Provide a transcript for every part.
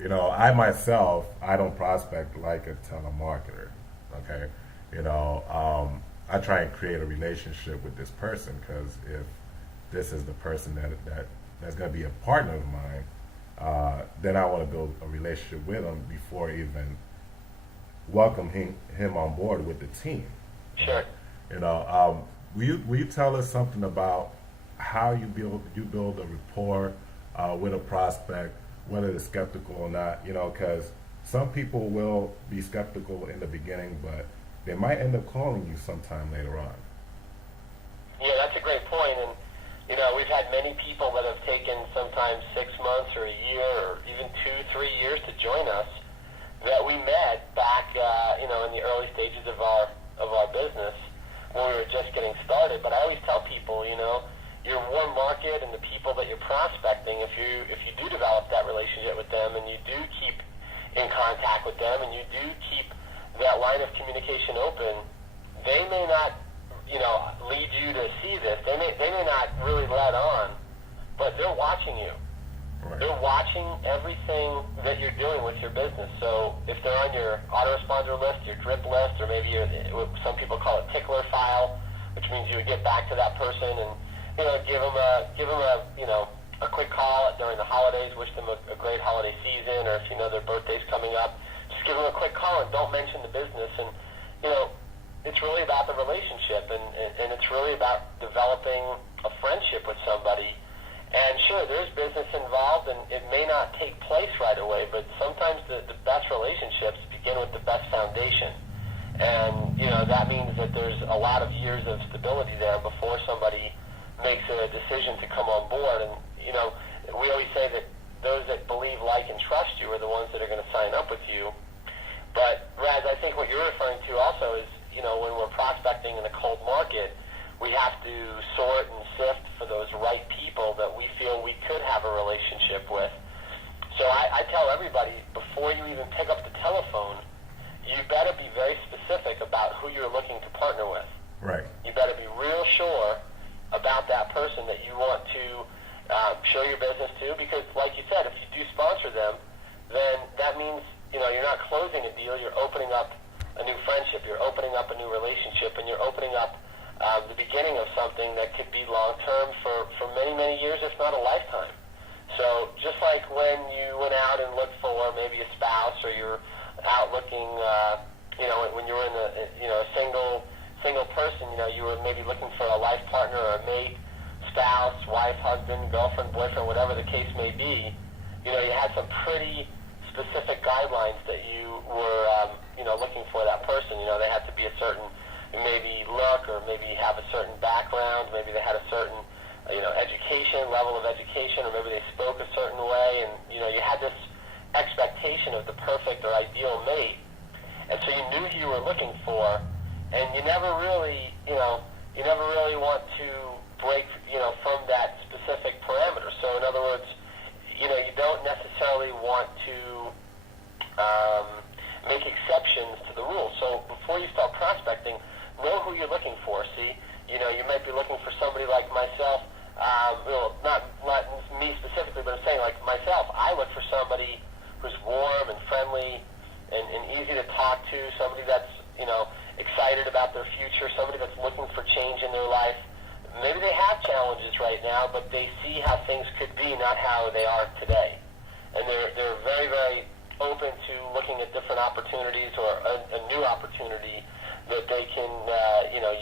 I myself, I don't prospect like a telemarketer. Okay, I try and create a relationship with this person because if this is the person that's going to be a partner of mine, then I want to build a relationship with him before even welcome him on board with the team. Sure. Right? Will you tell us something about how you build a rapport with a prospect, whether they're skeptical or not? Because some people will be skeptical in the beginning, but they might end up calling you sometime later on. Yeah, that's a great point. And, we've had many people that have taken sometimes 6 months or a year or even 2, 3 years to join us that we met back, in the early stages of our business when we were just getting started. But I always tell people, your warm market and the people that you're prospecting, if you do develop that relationship with them and you do keep in contact with them and you do keep that line of communication open, they may not, lead you to see this. They may not really let on, but they're watching you. Right. They're watching everything that you're doing with your business. So if they're on your autoresponder list, your drip list, or maybe some people call it tickler file, which means you would get back to that person and give them a quick call during the holidays, wish them a great holiday season, or if you know their birthday's coming up, just give them a quick call and don't mention the business. And it's really about the relationship, and it's really about developing a friendship with somebody. And sure, there's business involved, and it may not take place right away, but sometimes the best relationships begin with the best foundation. And, that means that there's a lot of years of stability there before somebody makes a decision to come on board. And, we always say that those that believe, like, and trust you are the ones that are going to sign up with you. But, Raz, I think what you're referring to also is, when we're prospecting in a cold market, we have to sort and sift for those right people that we feel we could have a relationship with. So I tell everybody, before you even pick up the telephone, you better be very specific about who you're looking to partner with. Right. You better be real sure about that person that you want to show your business to, because like you said, if you do sponsor them, then that means, you're not closing a deal, you're opening up a new friendship, you're opening up a new relationship, and you're opening up the beginning of something that could be long-term for many, many years, if not a lifetime. So just like when you went out and looked for maybe a spouse, or you're out looking, when you were in a single person, you were maybe looking for a life partner or a mate, spouse, wife, husband, girlfriend, boyfriend, whatever the case may be, you had some pretty specific guidelines that you were, looking for that person. They had to be a certain maybe look, or maybe have a certain background, maybe they had a certain, level of education, or maybe they spoke a certain way, and, you had this expectation of the perfect or ideal mate, and so you knew who you were looking for, and you never really want to break, from that specific parameter. So in other words, you don't necessarily want to make exceptions to the rules. So before you start prospecting, know who you're looking for. See, you might be looking for somebody like myself. Not me specifically, but I'm saying like myself. I look for somebody who's warm and friendly and easy to talk to. Somebody that's excited about their future. Somebody that's looking for change in their life. Maybe they have challenges right now, but they see how things could be, not how they are today. And they're very, very open to looking at different opportunities, or a new opportunity that they can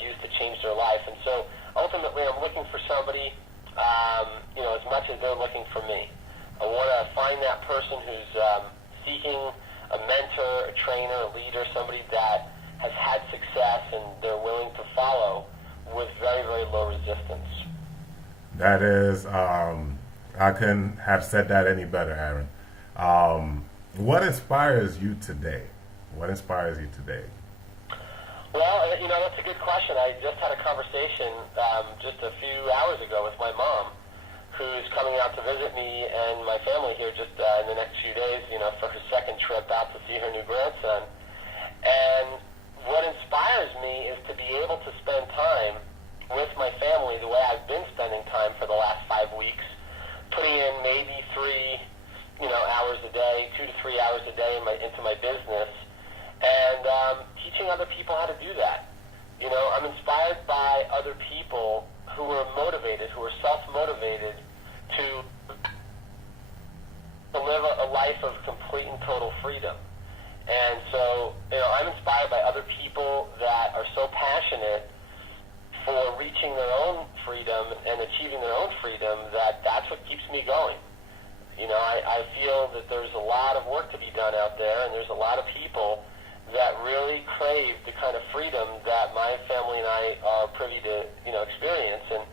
use to change their life. And so ultimately, I'm looking for somebody as much as they're looking for me. I want to find that person who's seeking a mentor, a trainer, a leader, somebody that has had success and they're willing to follow with very, very low resistance. That is, I couldn't have said that any better, Aaron. What inspires you today? What inspires you today? Well, that's a good question. I just had a conversation just a few hours ago with my mom, who's coming out to visit me and my family here just in the next few days, for her second trip out to see her new grandson. And what inspires me is to be able to spend time with my family the way I've been spending time for the last 5 weeks, putting in maybe 3 hours a day, 2 to 3 hours a day into my business, and teaching other people how to do that. I'm inspired by other people who are motivated, who are self-motivated to live a life of complete and total freedom. And so, I'm inspired by other people that are so passionate for reaching their own freedom and achieving their own freedom that's what keeps me going. I feel that there's a lot of work to be done out there, and there's a lot of people that really crave the kind of freedom that my family and I are privy to, experience, and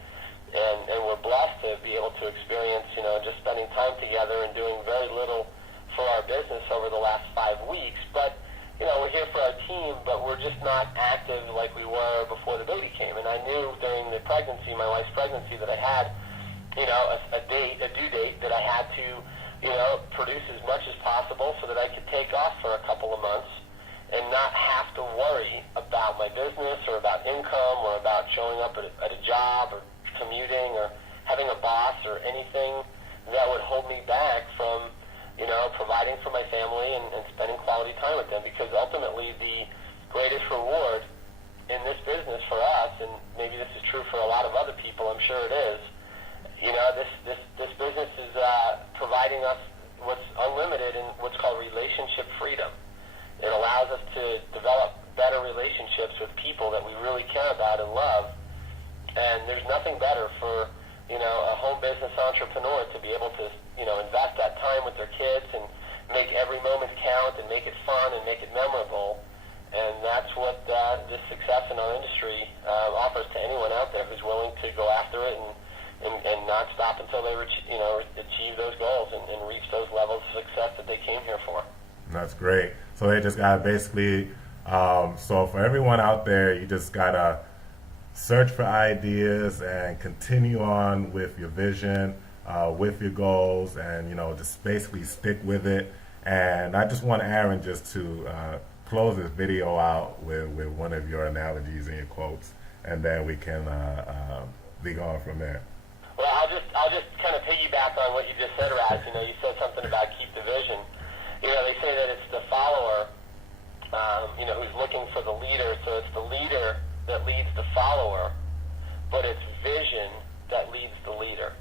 we're blessed to be able to experience, just spending time together and doing very little for our business over the last 5 weeks. But, we're here for our team, but we're just not active like we were before the baby came. And I knew during the pregnancy, my wife's pregnancy, that I had, a due date that I had to, produce as much as possible so that I could take off for a couple of months and not have to worry about my business or about income or about showing up at a job or commuting or having a boss or anything that would hold me back from, providing for my family and spending quality time with them. Because ultimately the greatest reward in this business for us, and maybe this is true for a lot of other people, I'm sure it is, this business is providing us what's unlimited in what's called relationship freedom. It allows us to develop better relationships with people that we really care about and love. And there's nothing better for, a home business entrepreneur to be able to, invest that time with their kids and make every moment count and make it fun and make it memorable. And that's what this success in our industry offers to anyone out there who's willing to go after it and not stop until they achieve those goals and reach those levels of success that they came here for. That's great. So they just got to basically, so for everyone out there, you just got to search for ideas and continue on with your vision, with your goals, and, just basically stick with it. And I just want Aaron just to close this video out with one of your analogies and your quotes, and then we can be going from there. Well, I'll just kind of piggyback on what you just said, Raz. You said something about keep the vision. They say that it's the follower, who's looking for the leader. So it's the leader that leads the follower, but it's vision that leads the leader.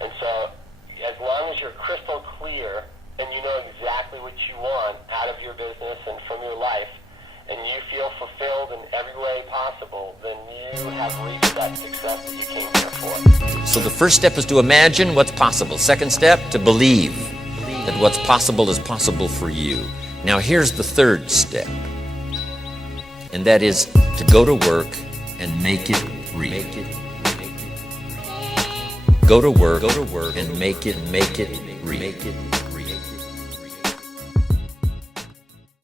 And so as long as you're crystal clear and you know exactly what you want out of your business and from your life, and you feel fulfilled in every way possible, then you have reached that success that you came here for. So the first step is to imagine what's possible. Second step, to believe that what's possible is possible for you. Now here's the third step, and that is to go to work and make it real. Go to work and make it real.